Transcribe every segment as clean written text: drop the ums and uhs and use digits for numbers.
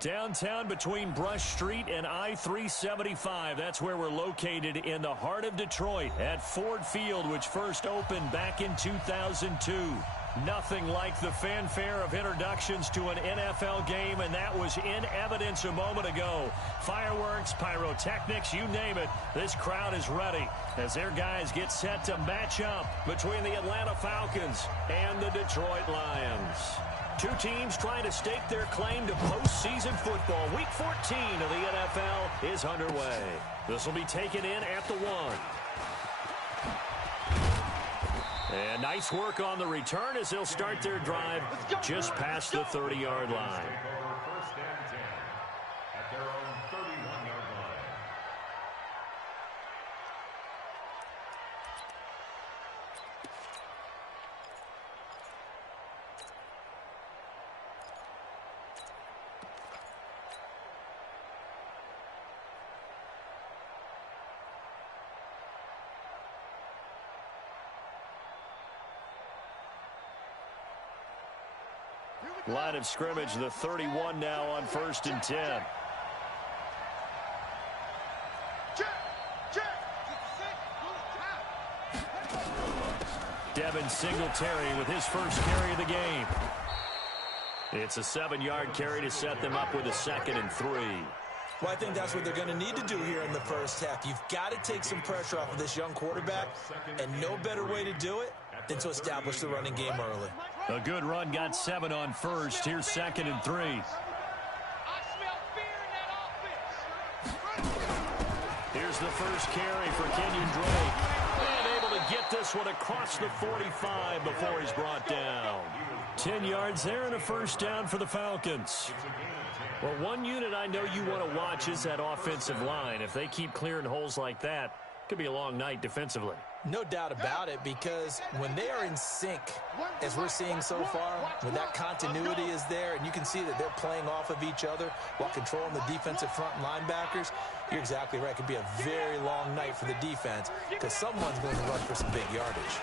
Downtown between Brush Street and I-375. That's where we're located in the heart of Detroit at Ford Field, which first opened back in 2002. Nothing like the fanfare of introductions to an NFL game, and that was in evidence a moment ago. Fireworks, pyrotechnics, you name it. This crowd is ready as their guys get set to match up between the Atlanta Falcons and the Detroit Lions. Two teams trying to stake their claim to postseason football. Week 14 of the NFL is underway. This will be taken in at the 1. And nice work on the return as they'll start their drive just past the 30-yard line. First and 10 at their own 31-yard line. Line of scrimmage, the 31 now on 1st and 10. Devin Singletary with his first carry of the game. It's a 7-yard carry to set them up with a 2nd and 3. Well, I think that's what they're going to need to do here in the first half. You've got to take some pressure off of this young quarterback, and no better way to do it than to establish the running game early. A good run, got 7 on 1st. Here's 2nd and 3. Here's the first carry for Kenyon Drake. And able to get this one across the 45 before he's brought down. 10 yards there and a first down for the Falcons. Well, one unit I know you want to watch is that offensive line. If they keep clearing holes like that, it could be a long night defensively. No doubt about it, because when they are in sync, as we're seeing so far, when that continuity is there and you can see that they're playing off of each other while controlling the defensive front linebackers, you're exactly right. It could be a very long night for the defense because someone's going to run for some big yardage.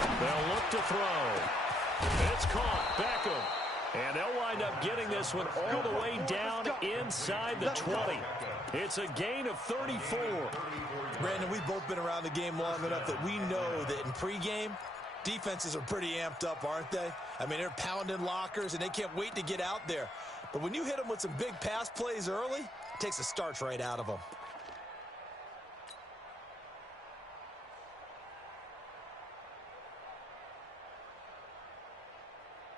They'll look to throw. It's caught. Beckham. And they'll wind up getting this one all the way down inside the 20. It's a gain of 34. Brandon, we've both been around the game long enough that we know that in pregame, defenses are pretty amped up, aren't they? I mean, they're pounding lockers, and they can't wait to get out there. But when you hit them with some big pass plays early, it takes the starch right out of them.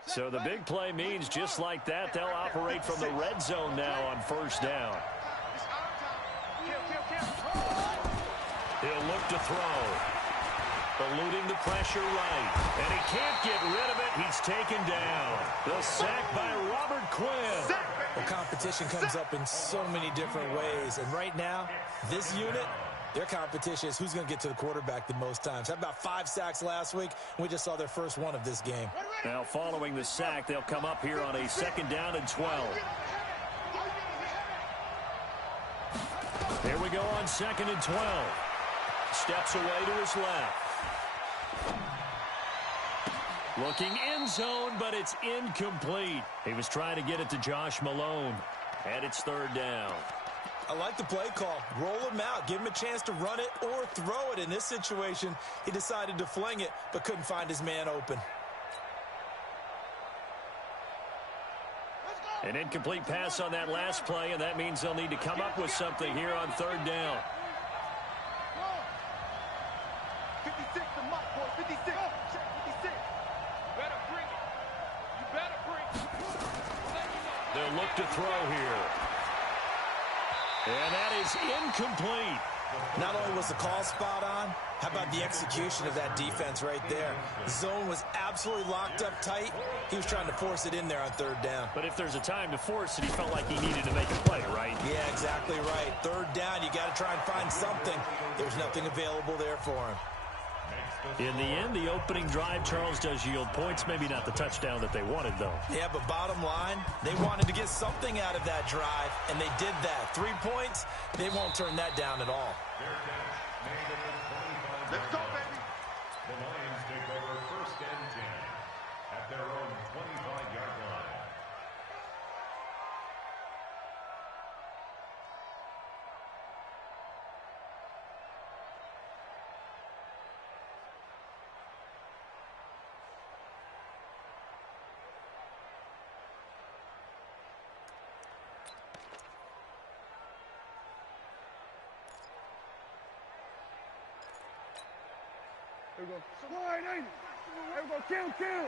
So the big play means just like that, they'll operate from the red zone now on 1st down. He'll look to throw. Eluding the pressure right. And he can't get rid of it. He's taken down. The sack by Robert Quinn. Well, competition comes up in so many different ways. And right now, this unit, their competition is who's going to get to the quarterback the most times. How about 5 sacks last week? We just saw their first one of this game. Now, following the sack, they'll come up here on a 2nd down and 12. Here we go on 2nd and 12. Steps away to his left. Looking end zone, but it's incomplete. He was trying to get it to Josh Malone. And it's 3rd down. I like the play call. Roll him out. Give him a chance to run it or throw it. In this situation, he decided to fling it, but couldn't find his man open. An incomplete pass on that last play, and that means they'll need to come up with something here on 3rd down. 56, the mark, boy. 56. Check 56. You better bring it. You better bring it. They'll look to throw here. And that is incomplete. Not only was the call spot on, how about the execution of that defense right there? The zone was absolutely locked up tight. He was trying to force it in there on 3rd down. But if there's a time to force it, he felt like he needed to make a play, right? Yeah, exactly right. 3rd down, you got to try and find something. There's nothing available there for him. In the end, the opening drive, Charles, does yield points. Maybe not the touchdown that they wanted, though. Yeah, but bottom line, they wanted to get something out of that drive, and they did that. 3 points, they won't turn that down at all. Let's go, baby. The Lions take over 1st and 10 at their own 25-yard line. Here we go. Slide, ain't it? Here we go. Kill. Here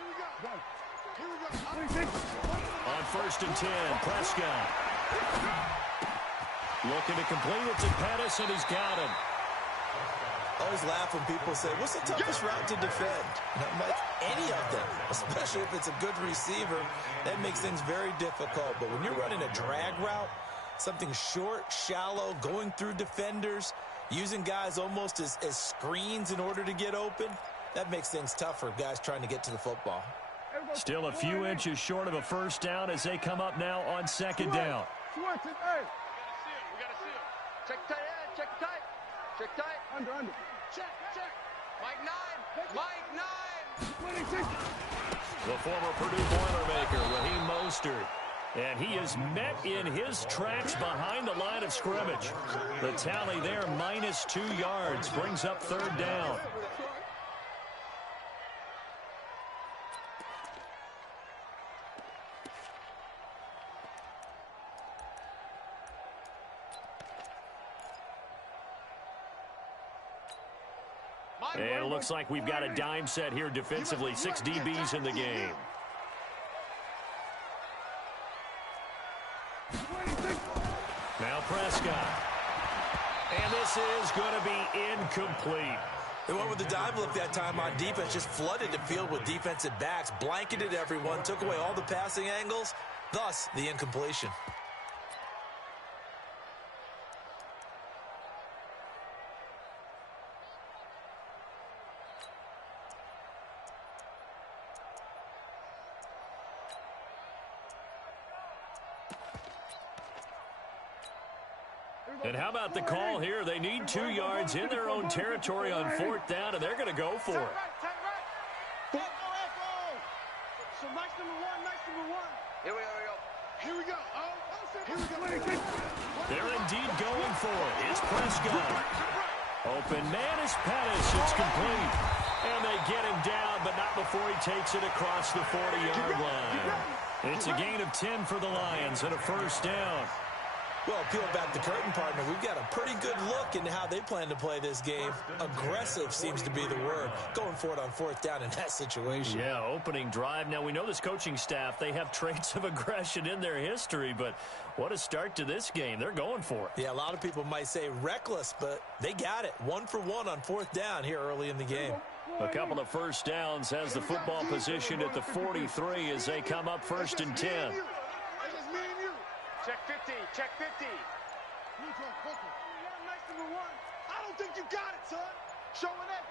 we go. On 1st and 10, Prescott. Looking to complete it to Pettis, and he's got him. I always laugh when people say, what's the toughest route to defend? Any of them, especially if it's a good receiver, that makes things very difficult. But when you're running a drag route, something short, shallow, going through defenders, using guys almost as screens in order to get open, that makes things tough for guys trying to get to the football. Still a few inches short of a first down as they come up now on 2nd down. We got to seal. Check tight. Under. Check. Mike 9. 26. The former Purdue Boilermaker, Raheem Mostert. And he is met in his tracks behind the line of scrimmage. The tally there, -2 yards, brings up 3rd down. And it looks like we've got a dime set here defensively. 6 DBs in the game. Now Prescott. And this is going to be incomplete. They went with the dive look that time on defense, just flooded the field with defensive backs, blanketed everyone, took away all the passing angles, thus the incompletion. And how about the call here? They need 2 yards in their own territory on 4th down, and they're going to go for it. So nice number one. Here we go. They're indeed going for it. It's Prescott. Open man is Pettis. It's complete. And they get him down, but not before he takes it across the 40-yard line. It's a gain of 10 for the Lions and a 1st down. Well, peel back the curtain, partner. We've got a pretty good look into how they plan to play this game. Aggressive seems to be the word. Going for it on 4th down in that situation. Yeah, opening drive. Now, we know this coaching staff, they have traits of aggression in their history, but what a start to this game. They're going for it. Yeah, a lot of people might say reckless, but they got it. 1 for 1 on 4th down here early in the game. A couple of first downs has the football positioned at the 43 as they come up 1st and 10. Check 50. Nice number one. I don't think you got it, son. Showing it.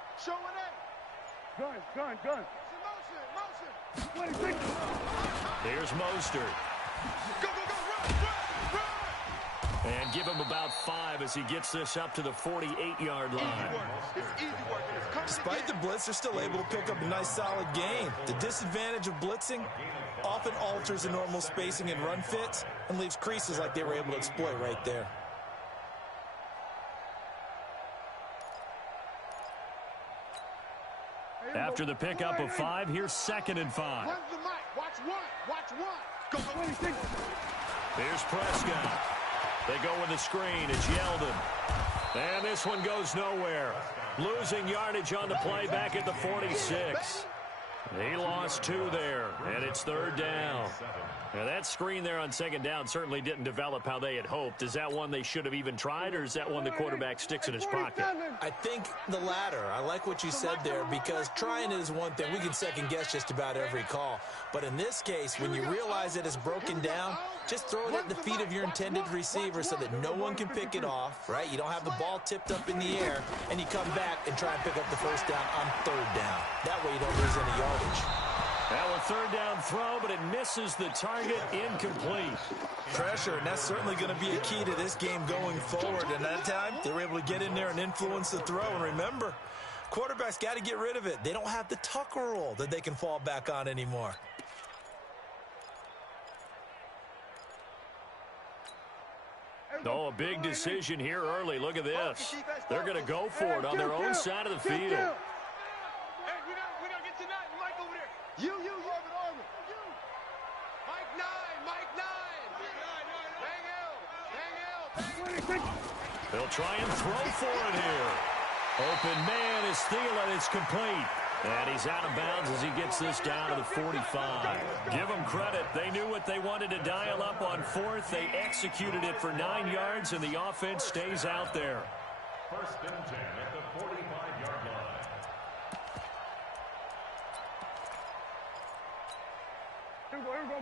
Gun. Motion. 26. Here's Mostert. Go, run. And give him about 5 as he gets this up to the 48-yard line. It's easy work. Despite the blitz, they're still able to pick up a nice, solid gain. The disadvantage of blitzing often alters the normal spacing and run fits and leaves creases like they were able to exploit right there. After the pickup of 5, here's 2nd and 5. Where's the mic? Watch one. Go. 26. Here's Prescott. They go with the screen. It's Yeldon. And this one goes nowhere. Losing yardage on the play back at the 46. He lost 2 there, and it's 3rd down. Now, that screen there on 2nd down certainly didn't develop how they had hoped. Is that one they should have even tried, or is that one the quarterback sticks in his pocket? I think the latter. I like what you said there, because trying it is one thing. We can second-guess just about every call. But in this case, when you realize that it's broken down, just throw it at the feet of your intended receiver so that no one can pick it off, right? You don't have the ball tipped up in the air, and you come back and try and pick up the 1st down on 3rd down. That way you don't lose any yardage. Now a 3rd down throw, but it misses the target, incomplete. Pressure, and that's certainly going to be a key to this game going forward. And that time, they were able to get in there and influence the throw. And remember, quarterbacks got to get rid of it. They don't have the tuck rule that they can fall back on anymore. Oh, a big decision here early. Look at this. They're going to go for it on their own side of the field. Hey, we don't get to nothing. Mike over there. You. Mike 9. Bang him. They'll try and throw for it here. Open man is Thielen. It's complete. And he's out of bounds as he gets this down to the 45. Give them credit. They knew what they wanted to dial up on fourth. They executed it for 9 yards, and the offense stays out there. First and 10 at the 45-yard line.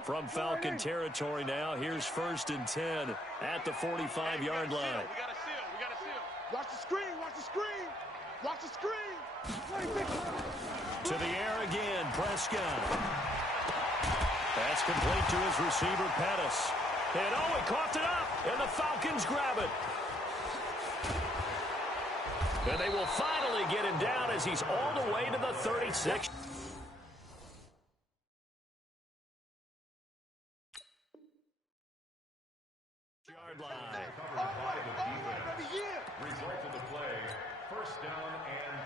From Falcon territory now, here's first and 10 at the 45-yard line. We got to seal. We got to seal. Watch the screen. Watch the screen. Watch the screen. To the air again, Prescott. That's complete to his receiver, Pettis. And oh, he coughed it up, and the Falcons grab it. And they will finally get him down as he's all the way to the 36. Yard line. Result of the play, first down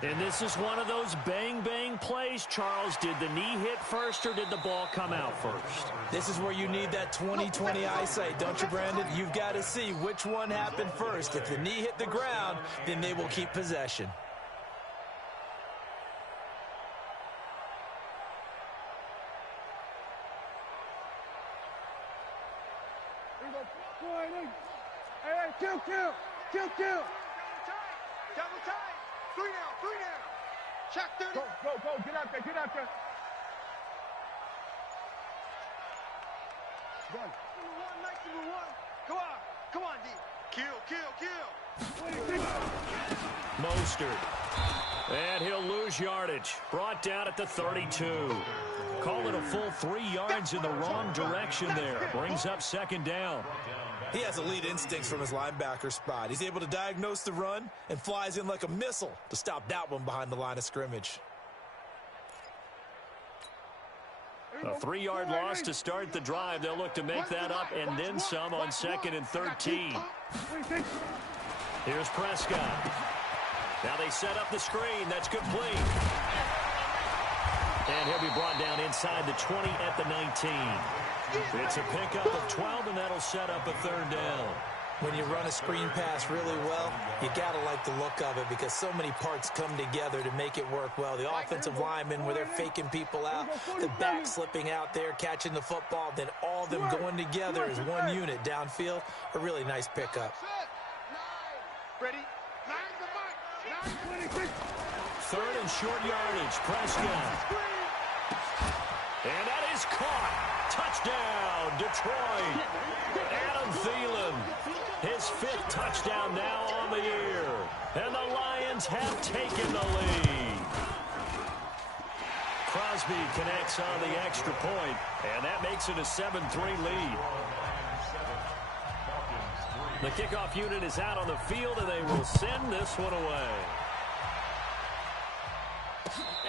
and... And this is one of those bang-bang plays, Charles. Did the knee hit first or did the ball come out first? This is where you need that 20/20 eyesight, don't you, Brandon? You've got to see which one happened first. If the knee hit the ground, then they will keep possession. Hey, kill. Double tight. 3 down. Check 30. Go. Get out there. Run. Number one. Come on, D. Kill. Mostert. And he'll lose yardage. Brought down at the 32. Call it a full 3 yards in the wrong direction there. Brings up second down. He has elite instincts from his linebacker spot. He's able to diagnose the run and flies in like a missile to stop that one behind the line of scrimmage. A 3-yard loss to start the drive. They'll look to make that up and then some on second and 13. Here's Prescott. Now they set up the screen. That's complete. And he'll be brought down inside the 20 at the 19. It's a pickup of 12, and that'll set up a third down. When you run a screen pass really well, you got to like the look of it because so many parts come together to make it work well. The offensive linemen, where they're faking people out, the back slipping out there, catching the football, then all of them going together as one unit downfield. A really nice pickup. Ready? Third and short yardage, Prescott. And that is caught. Touchdown, Detroit. Adam Thielen, his 5th touchdown now on the year. And the Lions have taken the lead. Crosby connects on the extra point, and that makes it a 7-3 lead. The kickoff unit is out on the field, and they will send this one away.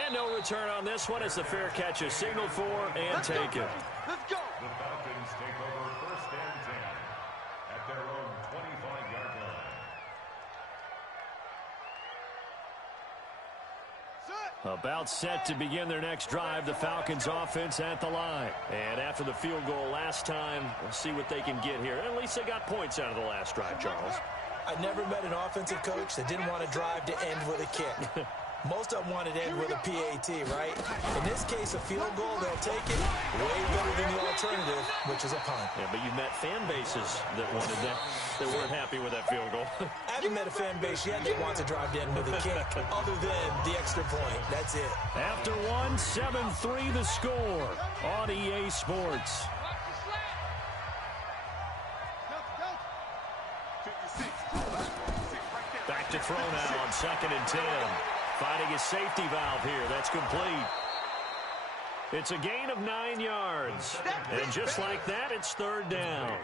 And no return on this one as the fair catch is signaled for and taken. Let's go. The Falcons take over first and 10 at their own 25-yard line. About set to begin their next drive, the Falcons offense at the line. And after the field goal last time, we'll see what they can get here. At least they got points out of the last drive, Charles. I never met an offensive coach that didn't want to drive to end with a kick. Most of them wanted to end with a PAT, right? In this case, a field goal, they'll take it way better than the alternative, which is a punt. Yeah, but you've met fan bases that wanted that, that weren't happy with that field goal. I haven't met a fan base yet that wants to drive to end with a kick, other than the extra point. That's it. After one, 7-3 the score on EA Sports. Back to throw now on second and 10. Finding his safety valve here. That's complete. It's a gain of 9 yards. And just like that, it's third down.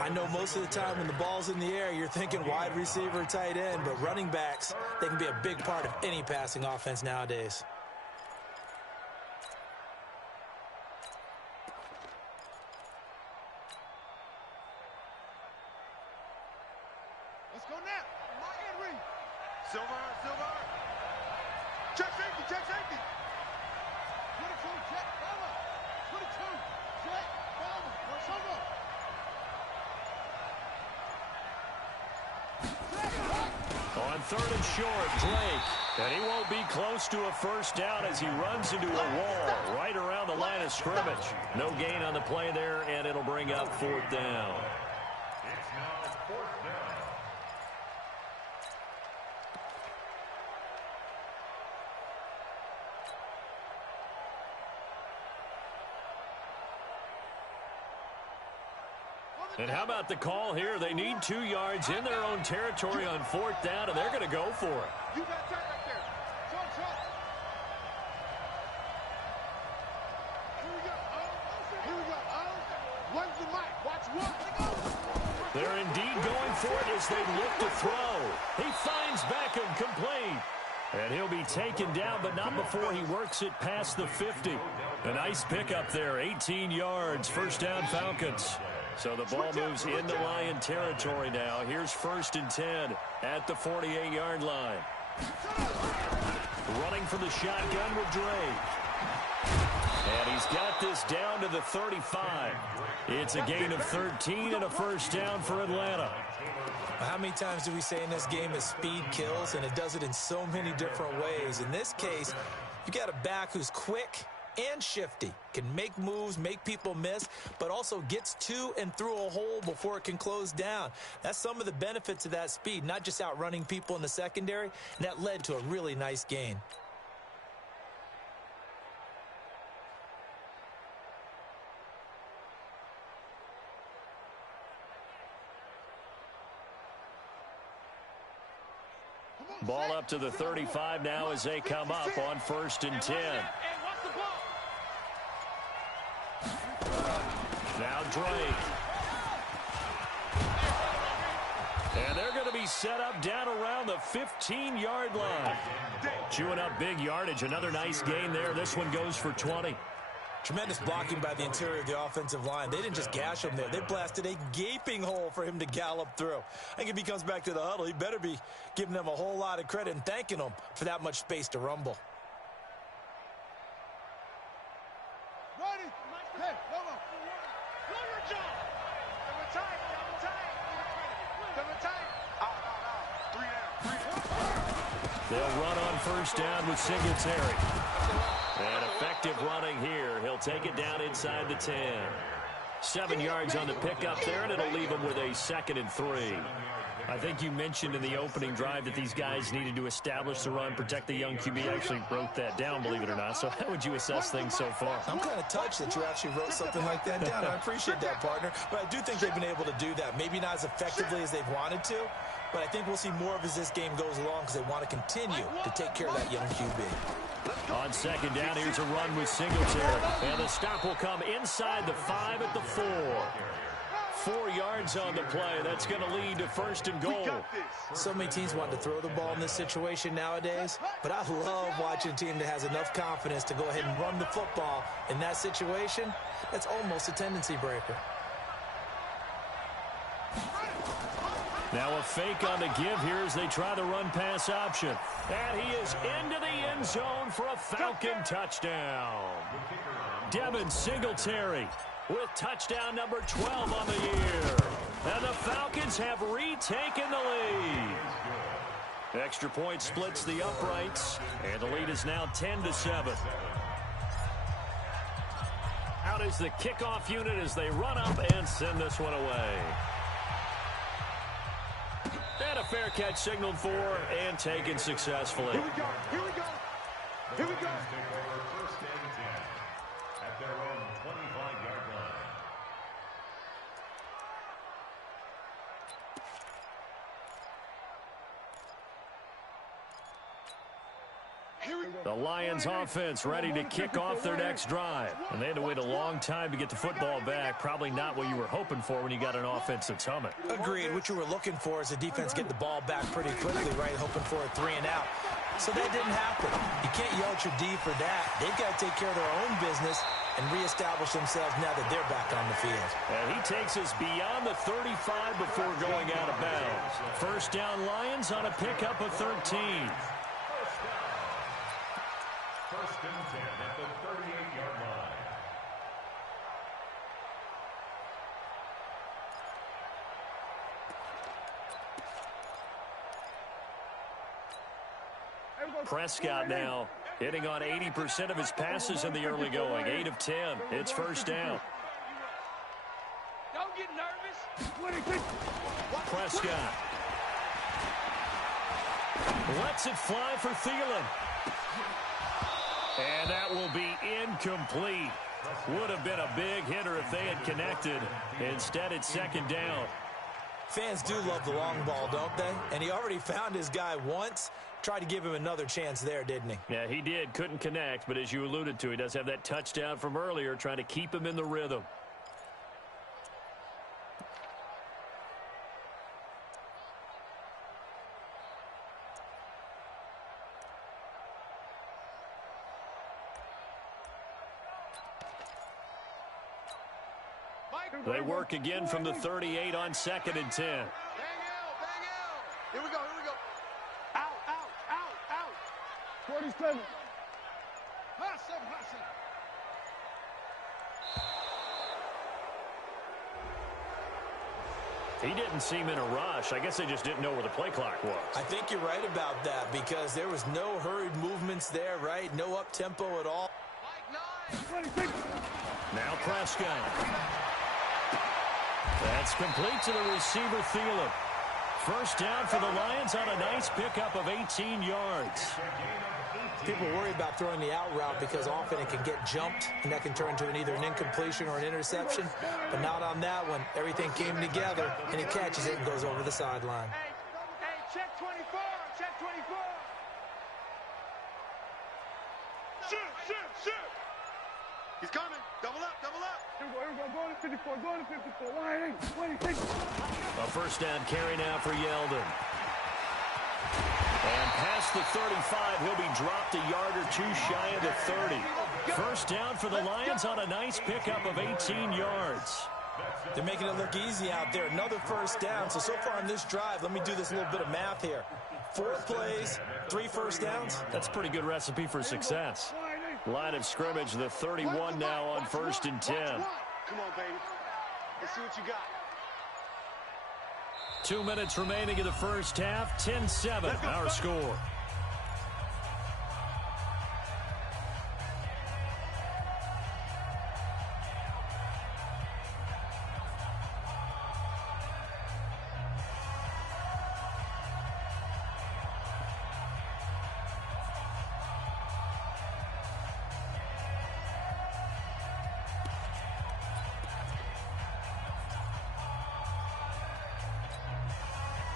I know most of the time when the ball's in the air, you're thinking wide receiver, tight end, but running backs, they can be a big part of any passing offense nowadays. Let's go now. Mike Henry. Silver. Check safety. 22, check, Bama. 22, check, Bama. Where's Silver? third and short. Drake. And he won't be close to a first down as he runs into a wall right around the line of scrimmage. No gain on the play there, and it'll bring up fourth down. It's now fourth down. And how about the call here? They need 2 yards in their own territory on fourth down, and they're going to go for it. You got that right there. Here we go. When's the mic? Watch one. They're indeed going for it as they look to throw. He finds Beckham complete. And he'll be taken down, but not before he works it past the 50. A nice pickup there, 18 yards, first down Falcons. So the ball moves into Lion territory now. Here's 1st and 10 at the 48-yard line. Running for the shotgun with Drake. And he's got this down to the 35. It's a gain of 13 and a first down for Atlanta. How many times do we say in this game that speed kills, and it does it in so many different ways? In this case, you got a back who's quick and shifty, can make moves, make people miss, but also gets to and through a hole before it can close down. That's some of the benefits of that speed, not just outrunning people in the secondary, and that led to a really nice gain. Ball up to the 35 now as they come up on 1st and 10. Now Drake. And they're going to be set up down around the 15-yard line. Chewing up big yardage. Another nice gain there. This one goes for 20. Tremendous blocking by the interior of the offensive line. They didn't just gash him there. They blasted a gaping hole for him to gallop through. I think if he comes back to the huddle, he better be giving them a whole lot of credit and thanking them for that much space to rumble. Ready? Hey, hold on. Blow your jaw. Double tight. Double tight. Out. 3 down. They'll run on first down with Singletary. And effective running here. He'll take it down inside the 10. 7 yards on the pickup there, and it'll leave him with a 2nd and 3. I think you mentioned in the opening drive that these guys needed to establish the run, protect the young QB. I actually wrote that down, believe it or not. So how would you assess things so far? I'm kind of touched that you actually wrote something like that down. I appreciate that, partner. But I do think they've been able to do that. Maybe not as effectively as they've wanted to, but I think we'll see more of as this game goes along because they want to continue to take care of that young QB. On 2nd down, here's a run with Singletary. And the stop will come inside the 5 at the 4. 4 yards on the play. That's going to lead to 1st and goal. So many teams want to throw the ball in this situation nowadays, but I love watching a team that has enough confidence to go ahead and run the football in that situation. That's almost a tendency breaker. Now a fake on the give here as they try the run-pass option. And he is into the end zone for a Falcon touchdown. Devin Singletary with touchdown number 12 on the year. And the Falcons have retaken the lead. Extra point splits the uprights, and the lead is now 10-7. Out is the kickoff unit as they run up and send this one away. And a fair catch signaled for and taken successfully. Here we go. Here we go. Here we go. Take over 1st and 10 at their own 25-yard line. The Lions offense ready to kick off their next drive. And they had to wait a long time to get the football back. Probably not what you were hoping for when you got an offense that's humming. Agreed. What you were looking for is the defense get the ball back pretty quickly, right? Hoping for a 3 and out. So that didn't happen. You can't yell at your D for that. They've got to take care of their own business and reestablish themselves now that they're back on the field. And he takes us beyond the 35 before going out of bounds. First down Lions on a pickup of 13. 1st and 10 at the 38-yard line. Prescott now hitting on 80% of his passes in the early going. 8 of 10. It's first down. Don't get nervous. Prescott lets it fly for Thielen. And that will be incomplete. Would have been a big hitter if they had connected. Instead, it's second down. Fans do love the long ball, don't they? And he already found his guy once. Tried to give him another chance there, didn't he? Yeah, he did. Couldn't connect, but as you alluded to, he does have that touchdown from earlier, trying to keep him in the rhythm. They work again from the 38 on 2nd and 10. Bang out, bang out. Here we go, here we go. Out, out, out, out. 47. Hot seven, hot seven. He didn't seem in a rush. I guess they just didn't know where the play clock was. I think you're right about that because there was no hurried movements there, right? No up-tempo at all. Like 9. Now Prescott. That's complete to the receiver, Thielen. First down for the Lions on a nice pickup of 18 yards. People worry about throwing the out route because often it can get jumped, and that can turn into either an incompletion or an interception. But not on that one. Everything came together, and he catches it and goes over the sideline. Hey, check 24, check 24. Shoot, shoot, shoot. He's coming. Double up, double up. Here we go, going to 54, going to 54. Line 26. A first down carry now for Yeldon. And past the 35, he'll be dropped a yard or two shy of the 30. First down for the Lions on a nice pickup of 18 yards. They're making it look easy out there. Another first down. So far on this drive, let me do this little bit of math here. 4 plays, 3 first downs. That's a pretty good recipe for success. Line of scrimmage, the 31 now on 1st and 10. Come on, baby. Let's see what you got. 2 minutes remaining in the first half. 10-7, our score.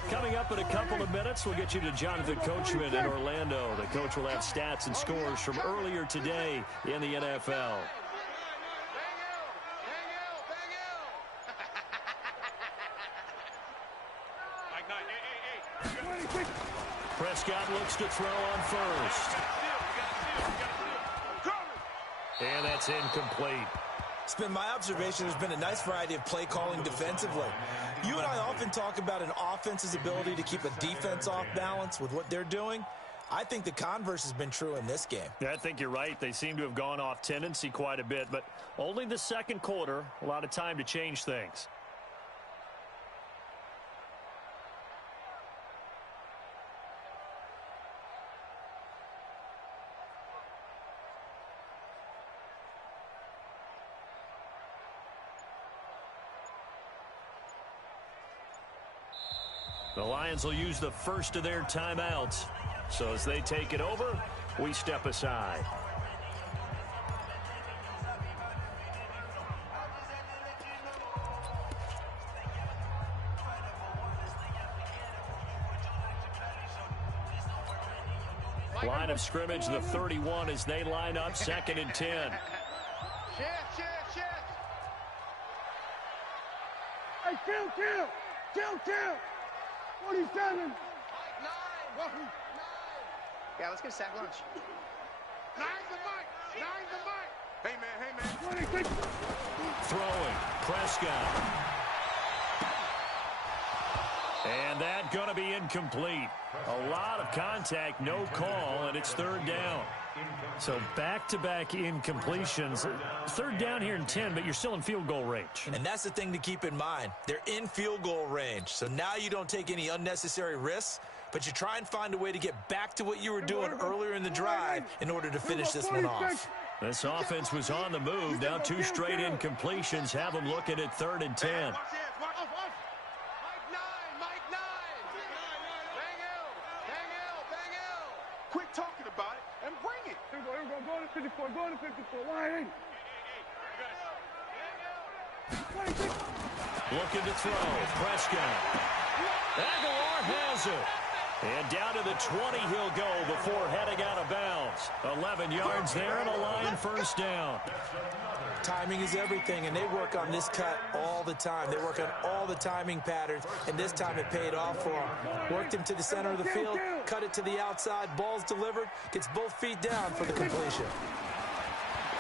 Coming up in a couple of minutes, we'll get you to Jonathan Coachman in Orlando. The coach will have stats and scores from earlier today in the NFL. Prescott looks to throw on first. And that's incomplete. It's been my observation there's been a nice variety of play calling defensively. You and I often talk about an offense's ability to keep a defense off balance with what they're doing. I think the converse has been true in this game. Yeah, I think you're right. They seem to have gone off tendency quite a bit, but only the second quarter, a lot of time to change things. The Lions will use the first of their timeouts. So as they take it over, we step aside. Line of scrimmage, the 31 as they line up 2nd and 10. Shift. Hey, kill. 47. 9. Yeah, let's get a sack lunch. 9's the mic. Hey, man. 26. Throwing. Prescott. And that going to be incomplete. A lot of contact, no call, and it's 3rd down. So back-to-back incompletions. 3rd down here in 10, but you're still in field goal range. And that's the thing to keep in mind. They're in field goal range. So now you don't take any unnecessary risks. but you try and find a way to get back to what you were doing earlier in the drive in order to finish this one off. This offense was on the move. Now 2 straight incompletions have them looking at 3rd and 10. Quit talking about it and bring it. Here we go. Go to 54. Go to 54. Line. Looking to throw. Prescott. Aguilar has it. And down to the 20 he'll go before heading out of bounds. 11 yards there and a Lion first down. Timing is everything, and they work on this cut all the time. They work on all the timing patterns, and this time it paid off for them. Worked him to the center of the field, cut it to the outside, ball's delivered, gets both feet down for the completion.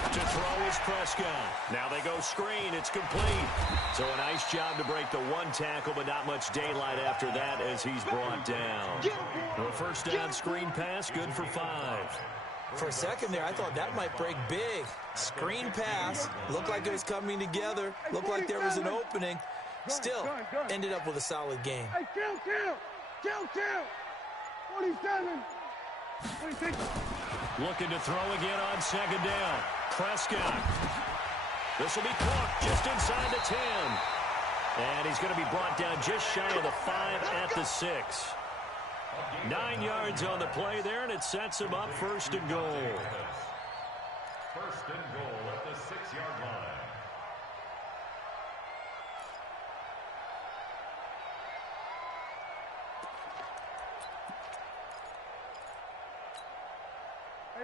To throw is Prescott. Now they go screen. It's complete. So a nice job to break the 1 tackle, but not much daylight after that as he's brought down. The first down screen pass, good for 5. For a second there, I thought that might break big. Screen pass, looked like it was coming together, looked like there was an opening. Still, ended up with a solid game. Hey, kill. 47. 26. Looking to throw again on 2nd down. Prescott. This will be clocked just inside the 10. And he's going to be brought down just shy of the 5 at the 6. 9 yards on the play there, and it sets him up 1st and goal. 1st and goal at the 6-yard line.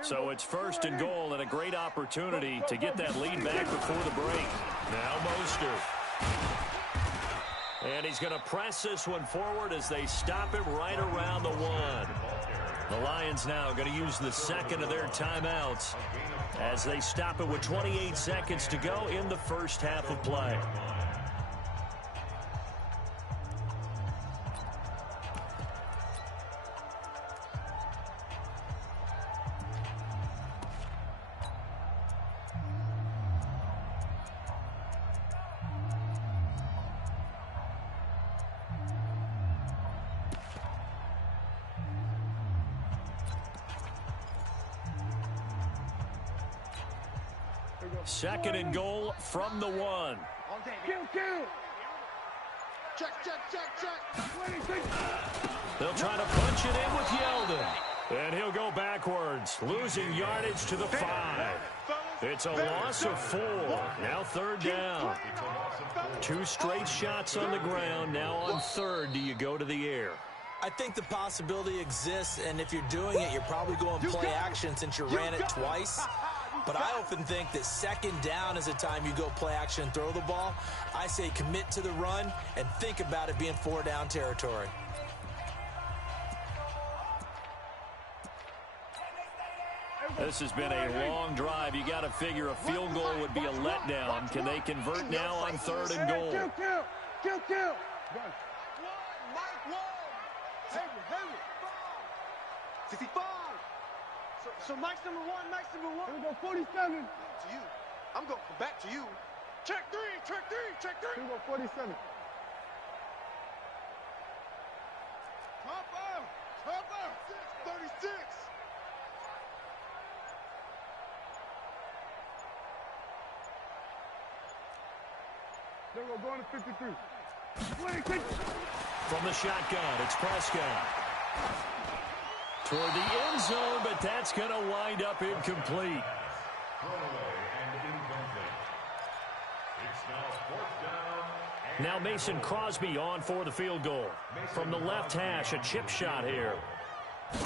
So it's 1st and goal and a great opportunity to get that lead back before the break. Now Mostert. And he's going to press this one forward as they stop him right around the 1. The Lions now going to use the 2nd of their timeouts as they stop it with 28 seconds to go in the first half of play. Second and goal from the 1. Kill. Check. 26. They'll try to punch it in with Yeldon. And he'll go backwards, losing yardage to the 5. It's a loss of 4. Now 3rd down. 2 straight shots on the ground. Now on 3rd, do you go to the air? I think the possibility exists, and if you're doing it, you're probably going play action since you ran it twice. But I often think that 2nd down is a time you go play action and throw the ball. I say commit to the run and think about it being 4-down territory. This has been a long drive. You got to figure a field goal would be a letdown. Can they convert now on 3rd and goal? Kill. Mike Long. Henry. 65. So Mike's number 1. Here we go, 47. To you. I'm going to come back to you. Check 3. Here we go, 47. Cover. 36. There we go, going to 53. 26. From the shotgun, it's Prescott. Toward the end zone, but that's going to wind up incomplete. Throwaway and incomplete. It's now 4th down. Now Mason Crosby on for the field goal. From the left hash, a chip shot here. And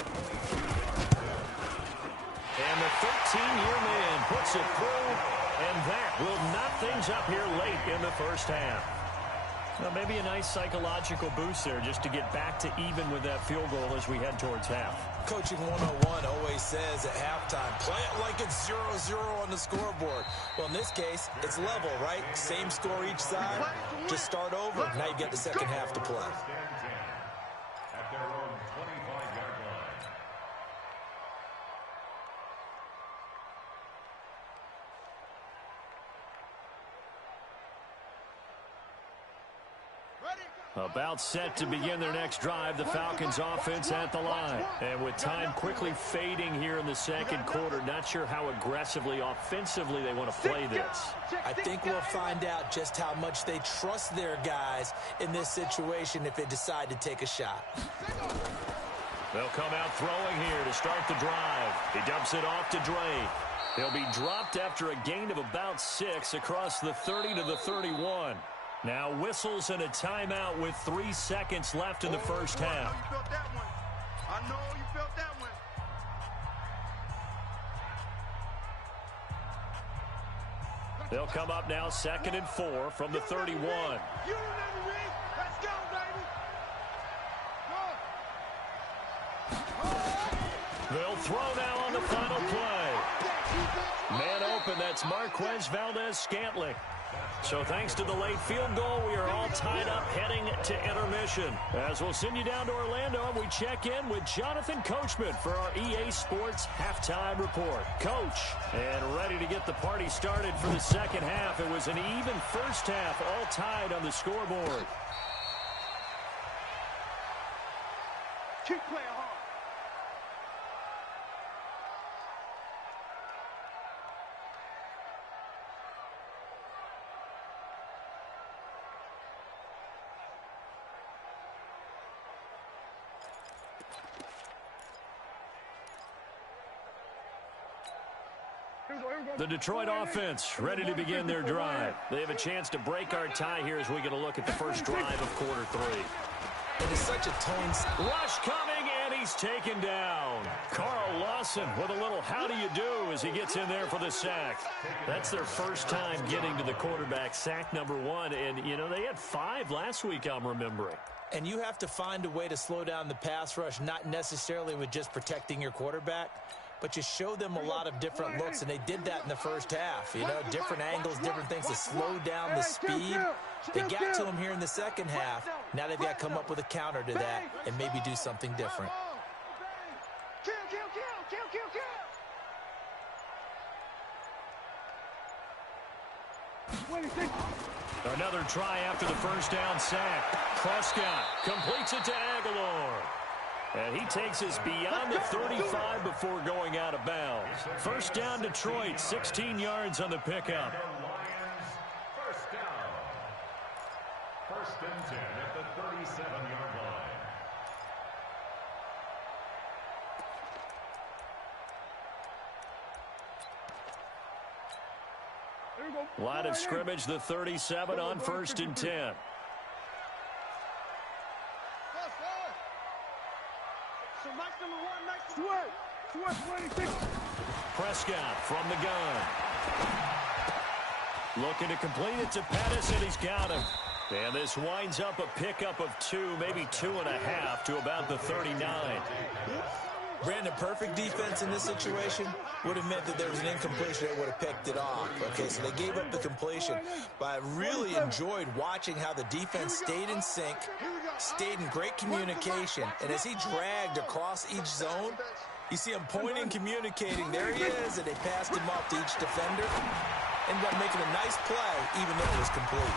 the 13-year man puts it through, and that will knock things up here late in the first half. Well, maybe a nice psychological boost there just to get back to even with that field goal as we head towards half. Coaching 101 always says at halftime, play it like it's 0-0 on the scoreboard. Well, in this case, it's level, right? Same score each side. Just start over. Now you get the second half to play. At their own 25-yard line. Ready? About set to begin their next drive, the Falcons offense at the line. And with time quickly fading here in the second quarter, not sure how aggressively, offensively they want to play this. I think we'll find out just how much they trust their guys in this situation if they decide to take a shot. They'll come out throwing here to start the drive. He dumps it off to Dre. He'll be dropped after a gain of about 6 across the 30 to the 31. Now whistles and a timeout with 3 seconds left in the first half. I know you felt that one. They'll come up now 2nd and 4 from the 31. You remember me. Let's go, baby. They'll throw now on the final play. Man open, that's Marquez Valdez-Scantling. So thanks to the late field goal, we are all tied up heading to intermission. As we'll send you down to Orlando, and we check in with Jonathan Coachman for our EA Sports Halftime Report. Coach, and ready to get the party started for the second half. It was an even first half, all tied on the scoreboard. Keep playing hard. The Detroit offense ready to begin their drive. They have a chance to break our tie here as we get a look at the first drive of quarter 3. It is such a tone. Rush coming, and he's taken down. Carl Lawson with a little how do you do as he gets in there for the sack. That's their first time getting to the quarterback, sack number 1. And, you know, they had 5 last week, I'm remembering. And you have to find a way to slow down the pass rush, not necessarily with just protecting your quarterback, but you show them a lot of different looks, and they did that in the first half. You know, different angles, different things to slow down the speed. They got to him here in the second half. Now they've got to come up with a counter to that and maybe do something different. Kill, kill, kill, kill, kill, kill. Another try after the first down sack. Prescott completes it to Aguilar. And he takes us beyond the 35 before going out of bounds. First down, Detroit, 16 yards on the pickup. First down. 1st and 10 at the 37-yard line. Line of scrimmage, the 37 on 1st and 10. Prescott from the gun. Looking to complete it to Pettis, and he's got him. And this winds up a pickup of 2, maybe 2.5 to about the 39. Brandon, perfect defense in this situation would have meant that there was an incompletion that would have picked it off. Okay, so they gave up the completion. But I really enjoyed watching how the defense stayed in sync, stayed in great communication. And as he dragged across each zone, you see him pointing, communicating. There he is, and they passed him off to each defender. Ended up making a nice play, even though it was complete.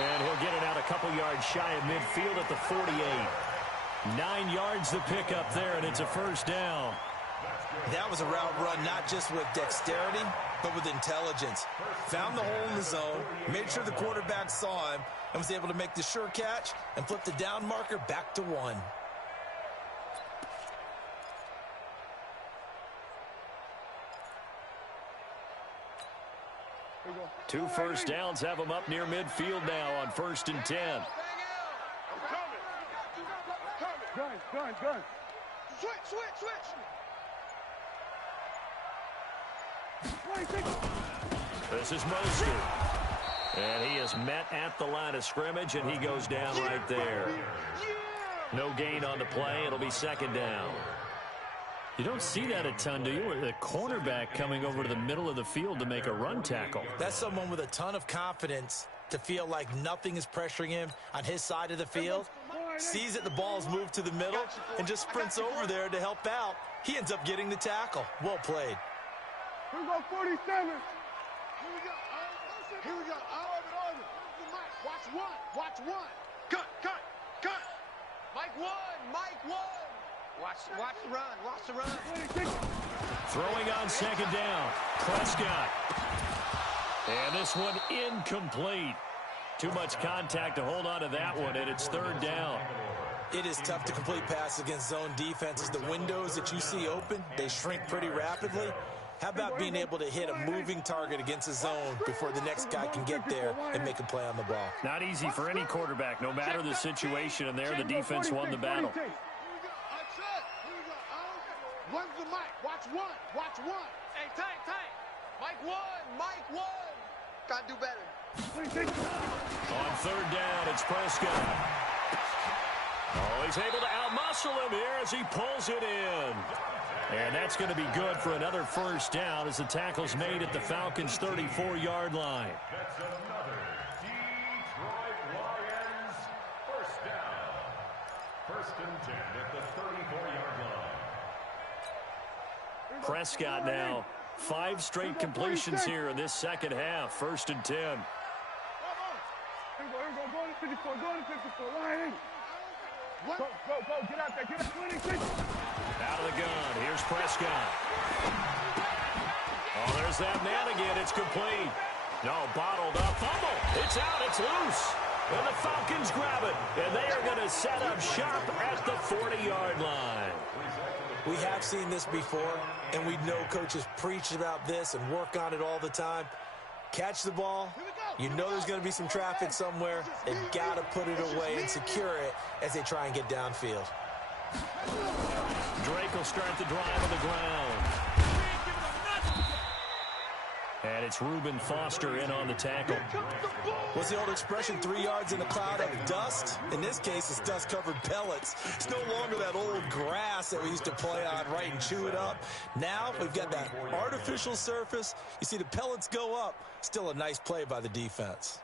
And he'll get it out a couple yards shy of midfield at the 48. 9 yards the pickup there, and it's a first down. That was a route run not just with dexterity, but with intelligence. Found the hole in the zone, made sure the quarterback saw him, and was able to make the sure catch and flip the down marker back to 1. Two first downs have them up near midfield now on 1st and 10. Gun. Switch. 26. This is Mostert. And he is met at the line of scrimmage, and he goes down right there. No gain on the play. It'll be 2nd down. You don't see that a ton, do you? With a cornerback coming over to the middle of the field to make a run tackle. That's someone with a ton of confidence to feel like nothing is pressuring him on his side of the field. Sees that the ball's moved to the middle and just sprints over there to help out. He ends up getting the tackle. Well played. Here we go, 47. Here we go. All of it. Watch one. Cut. Mike one. Watch the run. Watch the run. Throwing on second down. Prescott. And this one incomplete. Too much contact to hold on to that one, and it's third down. It is tough to complete passes against zone defenses. The windows that you see open, they shrink pretty rapidly. How about being able to hit a moving target against a zone before the next guy can get there and make a play on the ball? Not easy for any quarterback, no matter the situation, and there the defense won the battle. One's the Mike. Watch one. Hey, Tank. Mike one. Gotta do better. On third down, it's Prescott. Oh, he's able to outmuscle him here as he pulls it in. And that's going to be good for another first down as the tackle's made at the Falcons' 34-yard line. That's another Detroit Lions first down. First and 10 at the 34-yard line. Prescott now, 5 straight completions here in this second half. First and 10. Here we go. Go to 54. Lions. Go. Get out there. 26. Out of the gun. Here's Prescott. Oh, there's that man again. It's complete. No, bottled up. Fumble. It's out. It's loose. And the Falcons grab it. And they are going to set up shop at the 40-yard line. We have seen this before, and we know coaches preach about this and work on it all the time. Catch the ball. You know there's going to be some traffic somewhere. They've got to put it away and secure it as they try and get downfield. Drake will start the drive on the ground. And it's Reuben Foster in on the tackle. What's the old expression, 3 yards in a cloud of dust? In this case, it's dust-covered pellets. It's no longer that old grass that we used to play on, right, and chew it up. Now we've got that artificial surface. You see the pellets go up. Still a nice play by the defense.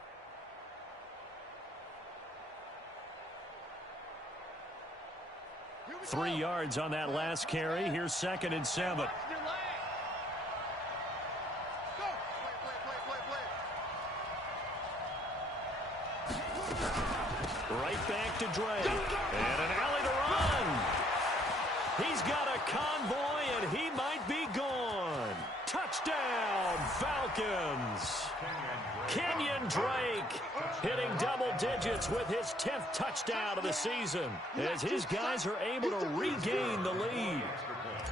Three yards on that last carry. Here's second and 7. Right back to Drake. And an alley to run. He's got a convoy, and he might be gone. Touchdown, Falcons. Kenyon Drake hitting double digits with his 10th touchdown of the season as his guys are able to regain the lead.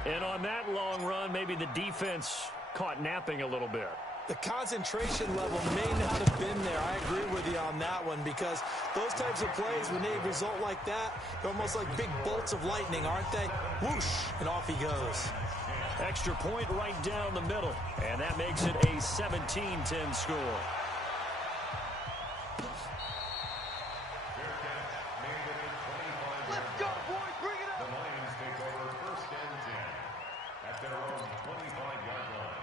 And on that long run, maybe the defense caught napping a little bit. The concentration level may not have been there. I agree with you on that one because those types of plays, when they result like that, they're almost like big bolts of lightning, aren't they? Whoosh, and off he goes. Extra point right down the middle, and that makes it a 17-10 score. Let's go, boys. Bring it up. The Lions take over first and 10 at their own 25-yard line.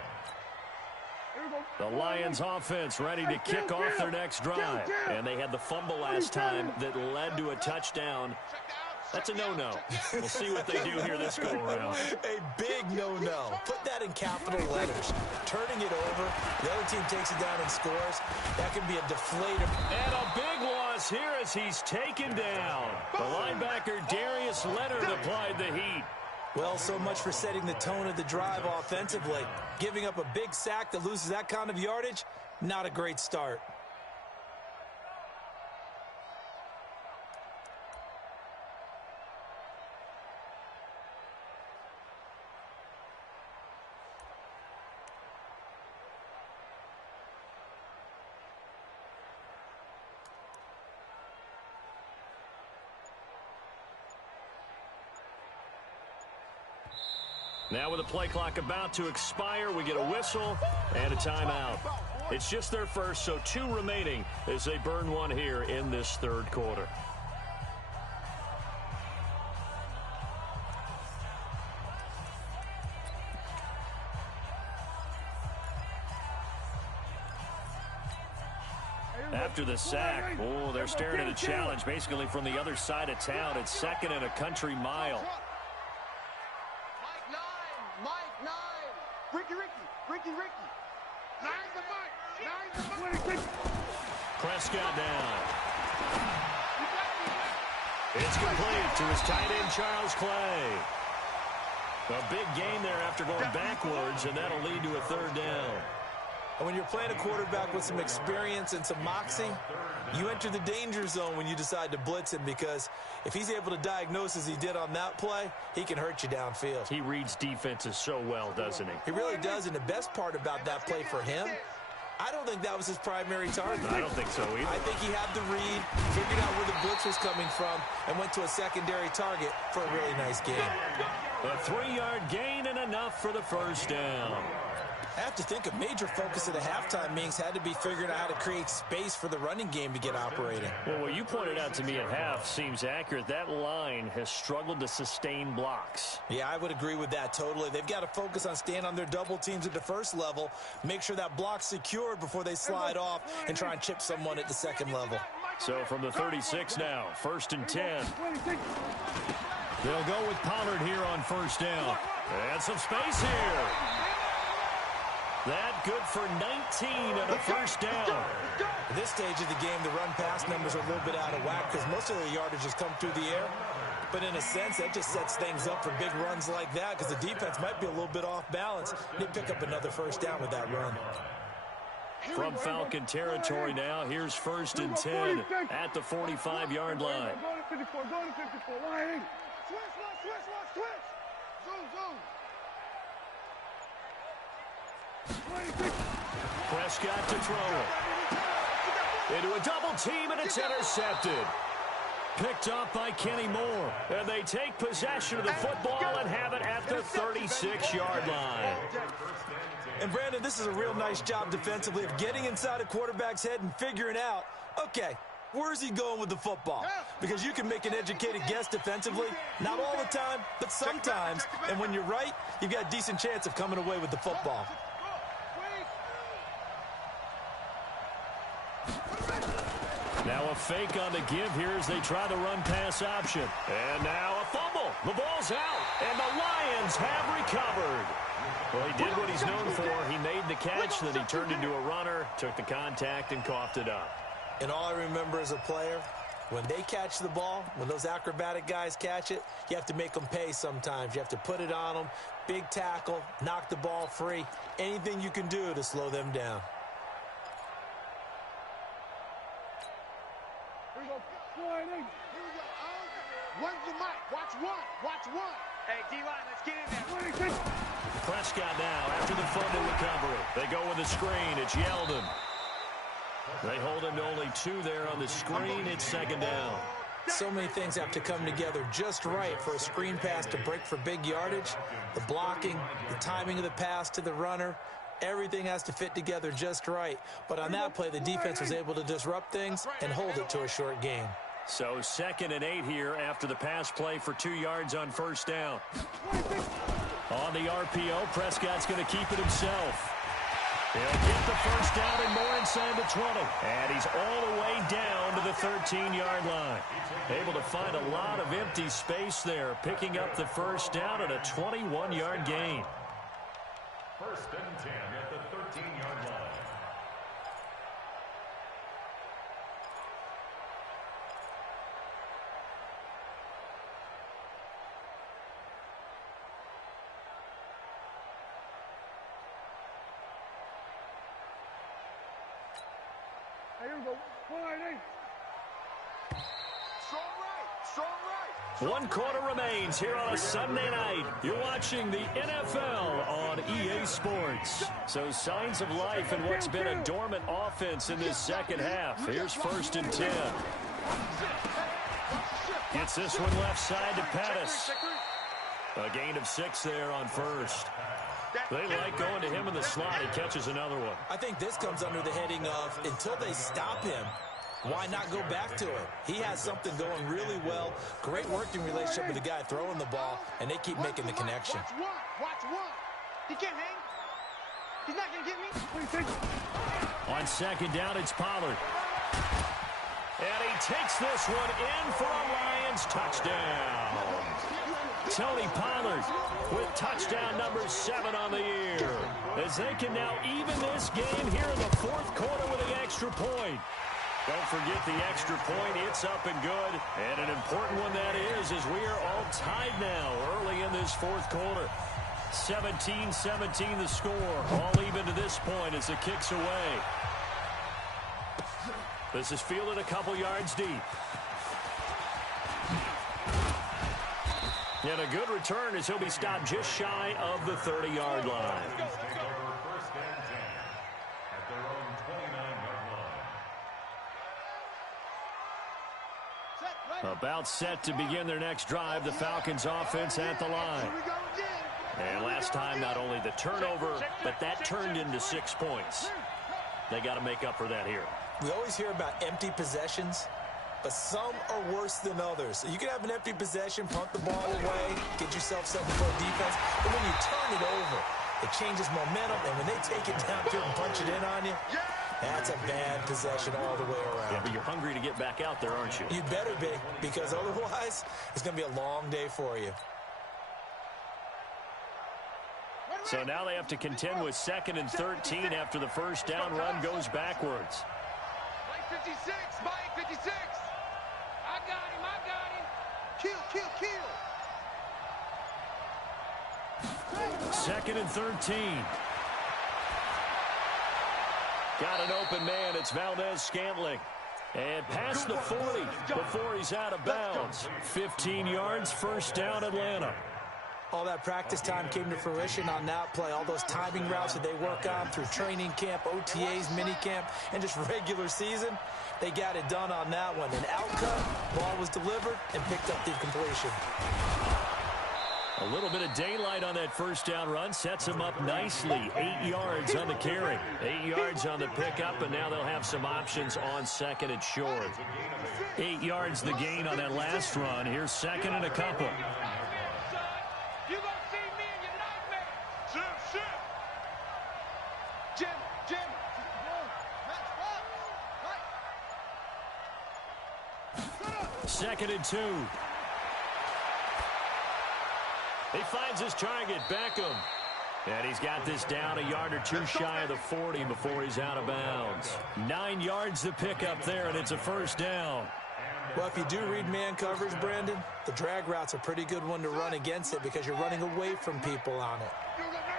The Lions offense ready to kick off their next drive. And they had the fumble last time that led to a touchdown. That's a no-no. We'll see what they do here this go-around. A big no-no. Put that in capital letters. Turning it over, the other team takes it down and scores. That can be a deflator. And a big loss here as he's taken down. The linebacker Darius Leonard applied the heat. Well, so much for setting the tone of the drive offensively. Giving up a big sack that loses that kind of yardage, not a great start. Now with the play clock about to expire, we get a whistle and a timeout. It's just their first, so 2 remaining as they burn one here in this third quarter. After the sack, oh, they're staring at a challenge basically from the other side of town. It's second and a country mile. Ricky. Nine's the Mike. Prescott down. It's complete to his tight end, Charles Clay. A big gain there after going backwards, and that'll lead to a third down. And when you're playing a quarterback with some experience and some moxie, you enter the danger zone when you decide to blitz him, because if he's able to diagnose as he did on that play, he can hurt you downfield. He reads defenses so well, doesn't he? He really does, and the best part about that play for him, I don't think that was his primary target. I don't think so either. I think he had the read, figured out where the blitz was coming from, and went to a secondary target for a really nice game. A 3-yard gain and enough for the first down. I have to think a major focus of the halftime meetings had to be figuring out how to create space for the running game to get operating. Well, what you pointed out to me at half seems accurate. That line has struggled to sustain blocks. Yeah, I would agree with that totally. They've got to focus on staying on their double teams at the first level, make sure that block's secured before they slide off and try and chip someone at the second level. So from the 36 now, 1st and 10. They'll go with Pollard here on first down. And some space here. That good for 19 and a first down. At this stage of the game, the run-pass numbers are a little bit out of whack because most of the yardage has come through the air. But in a sense, that just sets things up for big runs like that because the defense might be a little bit off balance. They pick up another first down with that run. From Falcon territory now, here's 1st and 10 at the 45-yard line. Go to 54, go to 54, line 80. Switch. Zoom. Prescott to throw it. Into a double team, and it's intercepted. Picked up by Kenny Moore. And they take possession of the football and have it at the 36-yard line. And, Brandon, this is a real nice job defensively of getting inside a quarterback's head and figuring out, okay, where's he going with the football? Because you can make an educated guess defensively, not all the time, but sometimes. And when you're right, you've got a decent chance of coming away with the football. Now a fake on the give here as they try the run-pass option. And now a fumble. The ball's out, and the Lions have recovered. Well, he did what he's known for. He made the catch, then he turned into a runner, took the contact, and coughed it up. And all I remember as a player, when they catch the ball, when those acrobatic guys catch it, you have to make them pay sometimes. You have to put it on them, big tackle, knock the ball free, anything you can do to slow them down. One's the mic. Watch one. Hey, D-line, let's get in there. Prescott now after the fumble recovery. They go with a screen. It's Yeldon. They hold him to only 2 there on the screen. It's 2nd down. So many things have to come together just right for a screen pass to break for big yardage. The blocking, the timing of the pass to the runner, everything has to fit together just right. But on that play, the defense was able to disrupt things and hold it to a short gain. So 2nd and 8 here after the pass play for 2 yards on first down. On the RPO, Prescott's going to keep it himself. He'll get the first down and more inside the 20. And he's all the way down to the 13-yard line. Able to find a lot of empty space there, picking up the first down at a 21-yard gain. 1st and 10 at the 13-yard line. Here we go. Strong right. 1 quarter remains here on a Sunday night. You're watching the NFL on EA Sports. So signs of life in what's been a dormant offense in this second half. Here's 1st and 10. Gets this one left side to Pettis. A gain of 6 there on first. They like going to him in the slot. He catches another one. I think this comes under the heading of until they stop him, why not go back to it? He has something going really well. Great working relationship with the guy throwing the ball, and they keep making the connection. Watch one. He can't hang. He's not going to get me. On 2nd down, it's Pollard. And he takes this one in for a Lions touchdown. Tony Pollard with touchdown number 7 on the year. As they can now even this game here in the 4th quarter with an extra point. Don't forget the extra point. It's up and good. And an important one that is, as we are all tied now early in this fourth quarter. 17-17 the score. All even to this point as the kick's away. This is fielded a couple yards deep. And a good return as he'll be stopped just shy of the 30-yard line. About set to begin their next drive, the Falcons offense at the line. And last time, not only the turnover, but that turned into 6 points. They got to make up for that here. We always hear about empty possessions, but some are worse than others. You can have an empty possession, punt the ball away, get yourself something for a defense, but when you turn it over, it changes momentum, and when they take it down here and punch it in on you, that's a bad possession all the way around. Yeah, but you're hungry to get back out there, aren't you? You better be, because otherwise, it's going to be a long day for you. So now they have to contend with 2nd and 13 after the first down run goes backwards. Mike 56, Mike 56. I got him. Kill. 2nd and 13. Got an open man. It's Valdez-Scantling. And past the 40 before he's out of bounds. 15 yards, first down, Atlanta. All that practice time came to fruition on that play. All those timing routes that they work on through training camp, OTAs, minicamp, and just regular season, they got it done on that one. An outcome, ball was delivered, and picked up the completion. A little bit of daylight on that first down run sets him up nicely. 8 yards on the carry. 8 yards on the pickup, and now they'll have some options on 2nd and short. 8 yards the gain on that last run. Here's 2nd and a couple. You gonna see me in your nightmare. Jim. Second and 2. He finds his target, Beckham. And he's got this down a yard or two shy of the 40 before he's out of bounds. 9 yards to pick up there, and it's a first down. Well, if you do read man coverage, Brandon, the drag route's a pretty good one to run against it because you're running away from people on it.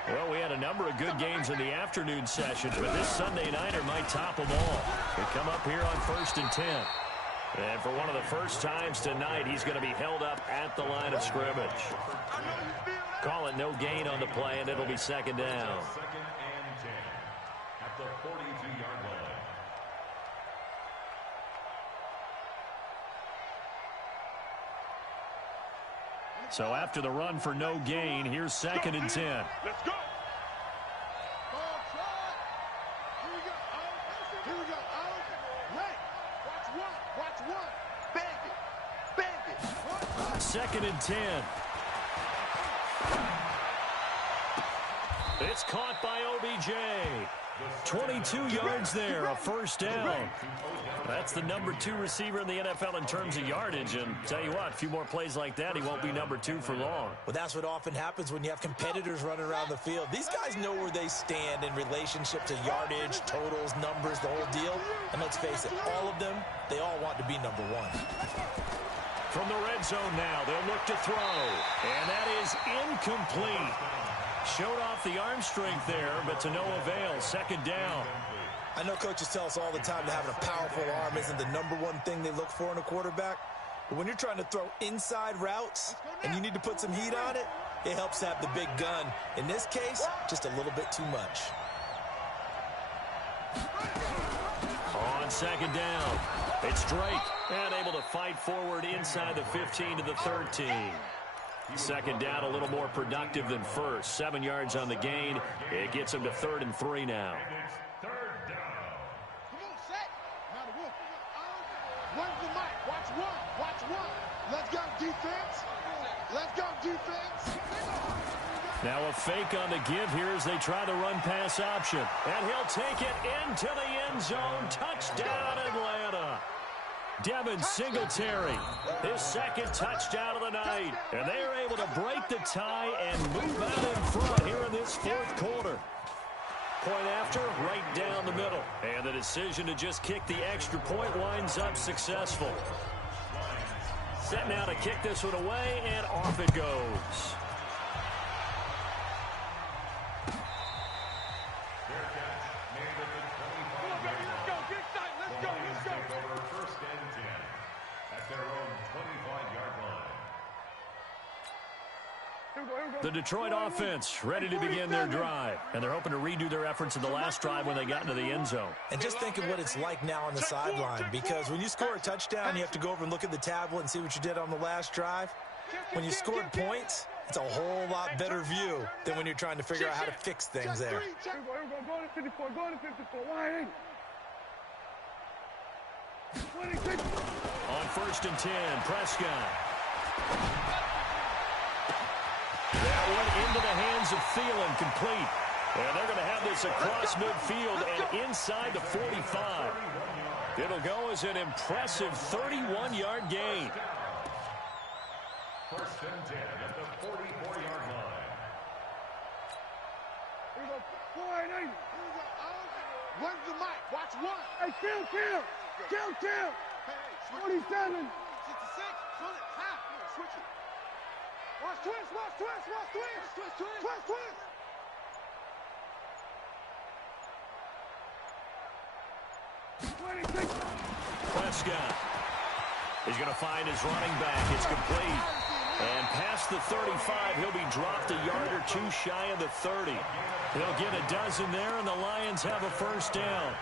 Well, we had a number of good games in the afternoon sessions, but this Sunday nighter might top them all. They come up here on 1st and 10. And for one of the first times tonight, he's going to be held up at the line of scrimmage. Call it no gain on the play, and it'll be 2nd down. 2nd and 10 at the 42-yard line. So after the run for no gain, here's 2nd and 10. Let's go. Here we go. Wait. Watch one. Bang it. 2nd and 10. It's caught by OBJ. 22 yards there, a first down. That's the number 2 receiver in the NFL in terms of yardage. And tell you what, a few more plays like that, he won't be number 2 for long. Well, that's what often happens when you have competitors running around the field. These guys know where they stand in relationship to yardage, totals, numbers, the whole deal. And let's face it, all of them, they all want to be number 1. From the red zone now, they'll look to throw. And that is incomplete. Showed off the arm strength there, but to no avail. 2nd down. I know coaches tell us all the time that having a powerful arm isn't the number 1 thing they look for in a quarterback. But when you're trying to throw inside routes and you need to put some heat on it, it helps to have the big gun. In this case, just a little bit too much. On 2nd down, it's Drake. And able to fight forward inside the 15 to the 13. 2nd down, a little more productive than first. 7 yards on the gain. It gets him to 3rd and 3 now. Third down. Come on, set. Now the wolf. Where's the mic? Watch one. Let's go, defense. Now a fake on the give here as they try the run-pass option. And he'll take it into the end zone. Touchdown, Atlanta. Devin Singletary, his 2nd touchdown of the night. And they are able to break the tie and move out in front here in this 4th quarter. Point after, right down down the middle. And the decision to just kick the extra point winds up successful. Set now to kick this one away, and off it goes. The Detroit offense ready to begin their drive, and they're hoping to redo their efforts in the last drive when they got into the end zone. And just think of what it's like now on the sideline, because when you score a touchdown, you have to go over and look at the tablet and see what you did on the last drive. When you scored points, it's a whole lot better view than when you're trying to figure out how to fix things there. On 1st and 10, Prescott. That one into the hands of Thielen, complete. And they're going to have this across midfield and inside the 45. It'll go as an impressive 31-yard gain. 1st and 10 at the 44-yard line. Here we go. 480. When's the mic? Watch one. Hey, kill. 47. 66. Switch it. Watch twist. 26. Prescott is going to find his running back. It's complete. And past the 35, he'll be dropped a yard or two shy of the 30. He'll get a dozen there, and the Lions have a first down.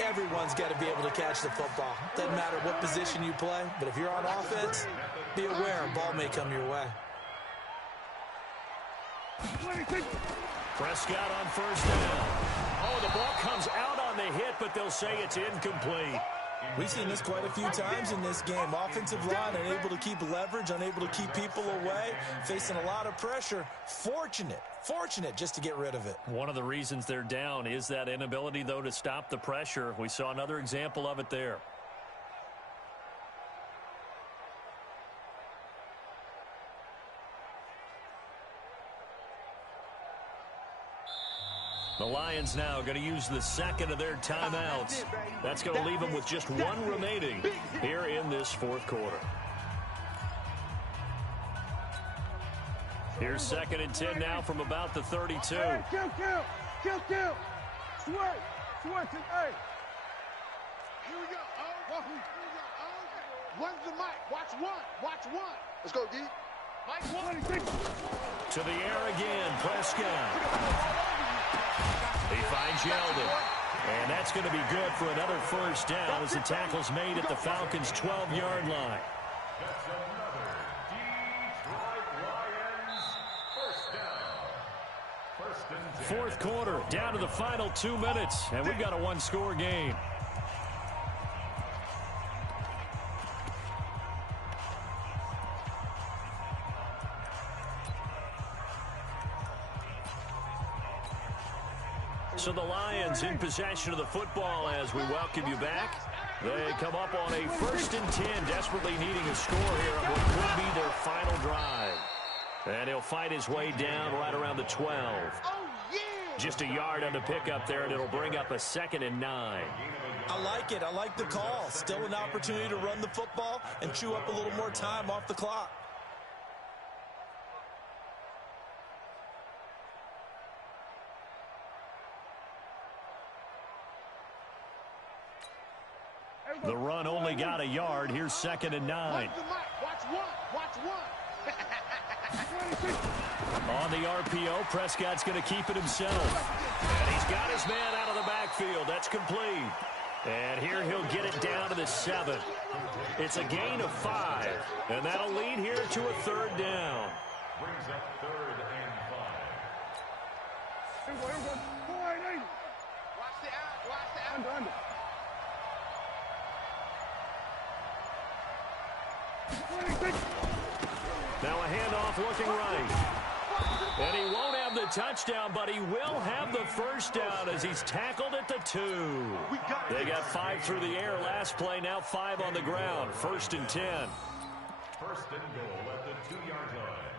Everyone's got to be able to catch the football. Doesn't matter what position you play, but if you're on offense, be aware a ball may come your way. Prescott on first down. Oh, the ball comes out on the hit, but they'll say it's incomplete. We've seen this quite a few times in this game. Offensive line unable to keep leverage, unable to keep people away, facing a lot of pressure. Fortunate just to get rid of it. One of the reasons they're down is that inability, though, to stop the pressure. We saw another example of it there. The Lions now going to use the second of their timeouts. That's going to leave them with just one remaining here in this fourth quarter. Here's 2nd and 10 now from about the 32. Hey, kill. Switch it, hey. Here we go. When's the mic? Watch one. Let's go, D. Mike, 26. To the air again, Prescott. He finds Yeldon. And that's going to be good for another first down as the tackle's made at the Falcons' 12-yard line. That's another Detroit Lions first down. 1st and 10. Fourth quarter, down to the final 2 minutes, and we've got a one-score game. So the Lions in possession of the football as we welcome you back. They come up on a 1st and 10, desperately needing a score here on what could be their final drive. And he'll fight his way down right around the 12. Just a yard on the pickup there, and it'll bring up a 2nd and 9. I like it. I like the call. Still an opportunity to run the football and chew up a little more time off the clock. The run only got a yard. Here's 2nd and 9. Watch one. On the RPO, Prescott's going to keep it himself. And he's got his man out of the backfield. That's complete. And here he'll get it down to the 7. It's a gain of 5. And that'll lead here to a 3rd down. Brings up 3rd and 5. Here we go. 480. Watch the out. Under. Now a handoff looking right. And he won't have the touchdown, but he will have the first down as he's tackled at the 2. They got 5 through the air last play, now 5 on the ground. 1st and 10. 1st and goal at the 2-yard line.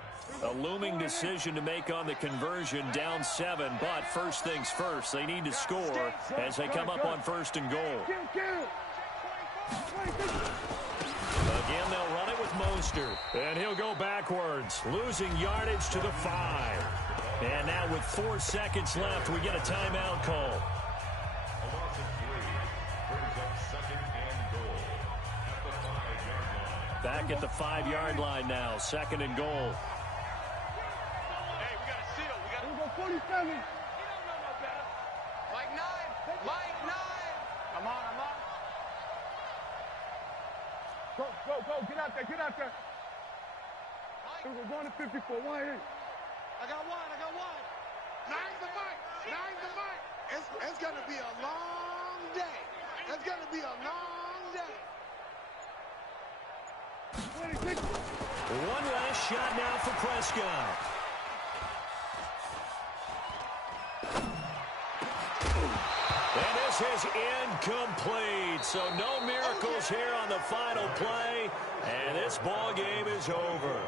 A looming decision to make on the conversion, down 7, but first things first, they need to score as they come up on 1st and goal. Again, they'll run it with Mostert, and he'll go backwards, losing yardage to the 5. And now with 4 seconds left, we get a timeout call. A loss of 3 brings up 2nd and goal at the 5-yard line. Back at the 5-yard line now, 2nd and goal. 47. He don't know no better. Mike 9. Mike 9. I'm on. Go. Get out there. We're going to 54. Why ain't? I got one. Nine's the mic. It's going to be a long day. One last shot now for Prescott. And this is incomplete. So no miracles here on the final play. And this ball game is over.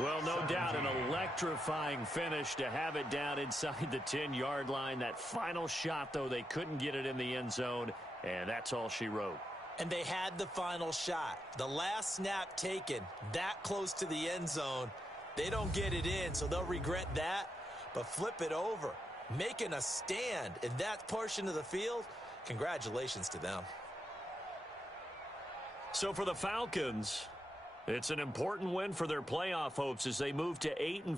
Well, no doubt an electrifying finish to have it down inside the 10-yard line. That final shot, though, they couldn't get it in the end zone. And that's all she wrote. And they had the final shot. The last snap taken that close to the end zone. They don't get it in, so they'll regret that. But flip it over. Making a stand in that portion of the field, congratulations to them. So for the Falcons, it's an important win for their playoff hopes as they move to 8-4.